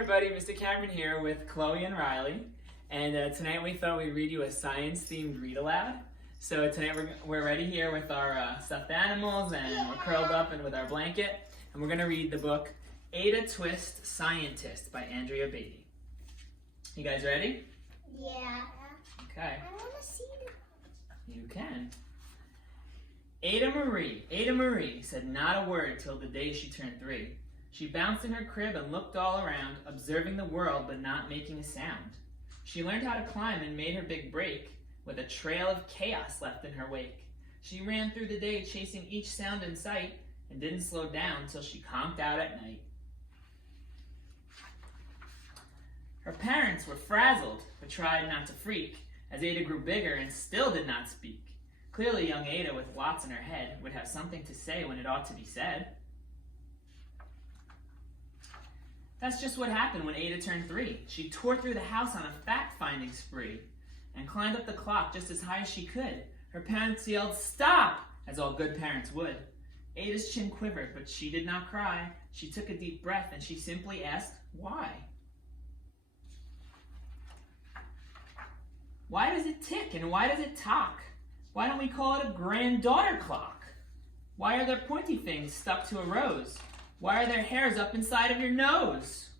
everybody, Mr. Cameron here with Chloe and Riley, and tonight we thought we'd read you a science-themed read aloud. So tonight we're ready here with our stuffed animals, and we're curled up and with our blanket, and we're going to read the book Ada Twist, Scientist by Andrea Beatty. You guys ready? Yeah. Okay. I want to see it. You can. Ada Marie said not a word till the day she turned 3. She bounced in her crib and looked all around, observing the world but not making a sound. She learned how to climb and made her big break, with a trail of chaos left in her wake. She ran through the day chasing each sound in sight, and didn't slow down till she conked out at night. Her parents were frazzled, but tried not to freak, as Ada grew bigger and still did not speak. Clearly young Ada, with lots in her head, would have something to say when it ought to be said. That's just what happened when Ada turned 3. She tore through the house on a fact-finding spree and climbed up the clock just as high as she could. Her parents yelled, "Stop!" as all good parents would. Ada's chin quivered, but she did not cry. She took a deep breath and she simply asked, "Why?" Why does it tick and why does it talk? Why don't we call it a granddaughter clock? Why are there pointy things stuck to a rose? Why are there hairs up inside of your nose?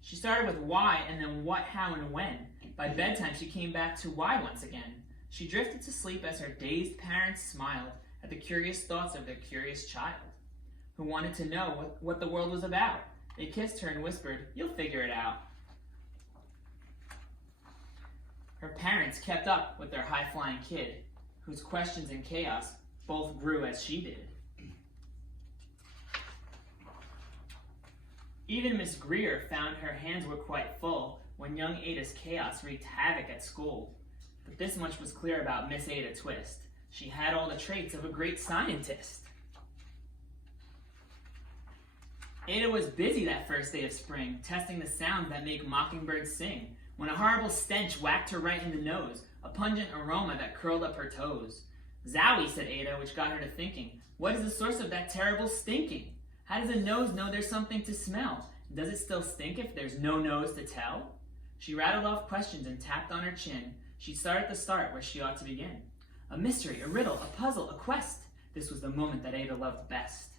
She started with why and then what, how, and when. By bedtime, she came back to why once again. She drifted to sleep as her dazed parents smiled at the curious thoughts of their curious child, who wanted to know what the world was about. They kissed her and whispered, "You'll figure it out." Her parents kept up with their high-flying kid, whose questions and chaos both grew as she did. Even Miss Greer found her hands were quite full when young Ada's chaos wreaked havoc at school. But this much was clear about Miss Ada Twist. She had all the traits of a great scientist. Ada was busy that first day of spring, testing the sounds that make mockingbirds sing, when a horrible stench whacked her right in the nose, a pungent aroma that curled up her toes. "Zowie," said Ada, which got her to thinking, "what is the source of that terrible stinking? How does a nose know there's something to smell? Does it still stink if there's no nose to tell?" She rattled off questions and tapped on her chin. She'd start at the start where she ought to begin. A mystery, a riddle, a puzzle, a quest. This was the moment that Ada loved best.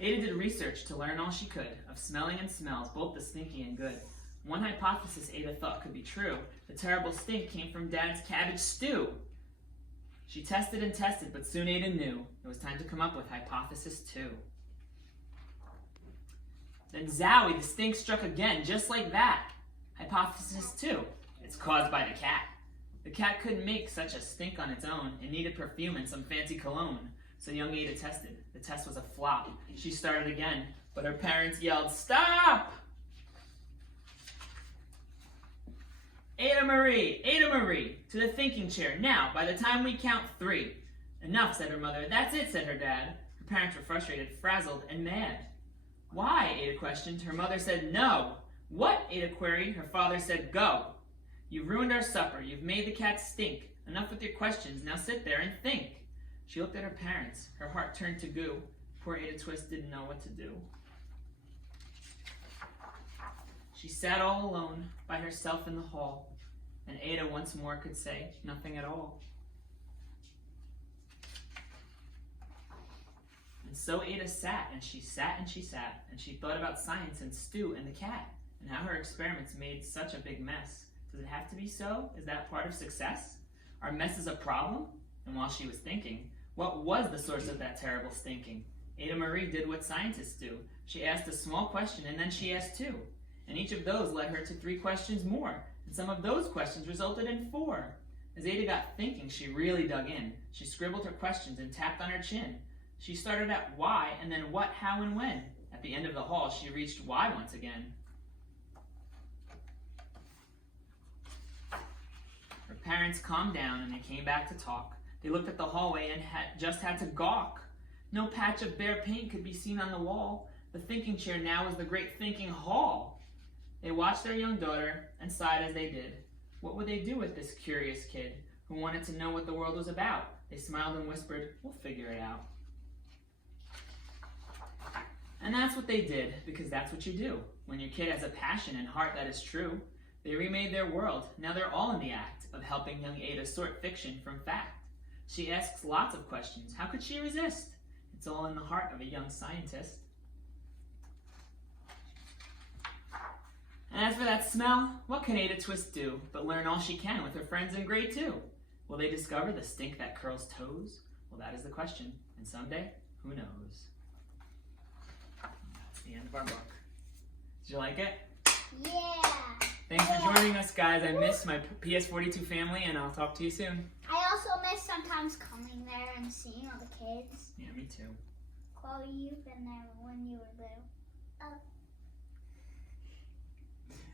Ada did research to learn all she could of smelling and smells, both the stinky and good. One hypothesis Ada thought could be true. The terrible stink came from Dad's cabbage stew. She tested and tested, but soon Ada knew it was time to come up with hypothesis 2. Then zowie, the stink struck again, just like that. Hypothesis 2, it's caused by the cat. The cat couldn't make such a stink on its own. It needed perfume and some fancy cologne. So young Ada tested. The test was a flop. She started again, but her parents yelled, "Stop!" Ada Marie, to the thinking chair, now, by the time we count 3. "Enough," said her mother. "That's it," said her dad. Her parents were frustrated, frazzled, and mad. "Why?" Ada questioned. Her mother said, "No." "What?" Ada queried. Her father said, "Go. You've ruined our supper. You've made the cat stink. Enough with your questions. Now sit there and think." She looked at her parents. Her heart turned to goo. Poor Ada Twist didn't know what to do. She sat all alone by herself in the hall, and Ada once more could say nothing at all. And so Ada sat, and she sat, and she sat, and she thought about science and stew and the cat, and how her experiments made such a big mess. Does it have to be so? Is that part of success? Are messes a problem? And while she was thinking, what was the source of that terrible stinking? Ada Marie did what scientists do. She asked a small question, and then she asked 2. And each of those led her to 3 questions more, and some of those questions resulted in 4. As Ada got thinking, she really dug in. She scribbled her questions and tapped on her chin. She started at why, and then what, how, and when. At the end of the hall, she reached why once again. Her parents calmed down, and they came back to talk. They looked at the hallway and just had to gawk. No patch of bare paint could be seen on the wall. The thinking chair now was the great thinking hall. They watched their young daughter and sighed as they did. What would they do with this curious kid who wanted to know what the world was about? They smiled and whispered, "We'll figure it out." And that's what they did, because that's what you do. When your kid has a passion and heart that is true, they remade their world. Now they're all in the act of helping young Ada sort fiction from fact. She asks lots of questions. How could she resist? It's all in the heart of a young scientist. And as for that smell, what can Ada Twist do but learn all she can with her friends in grade 2? Will they discover the stink that curls toes? Well, that is the question. And someday, who knows? That's the end of our book. Did you like it? Yeah. Thanks for joining us, guys. I miss my PS42 family, and I'll talk to you soon. I also miss sometimes coming there and seeing all the kids. Yeah, me too. Chloe, you've been there when you were little. Oh.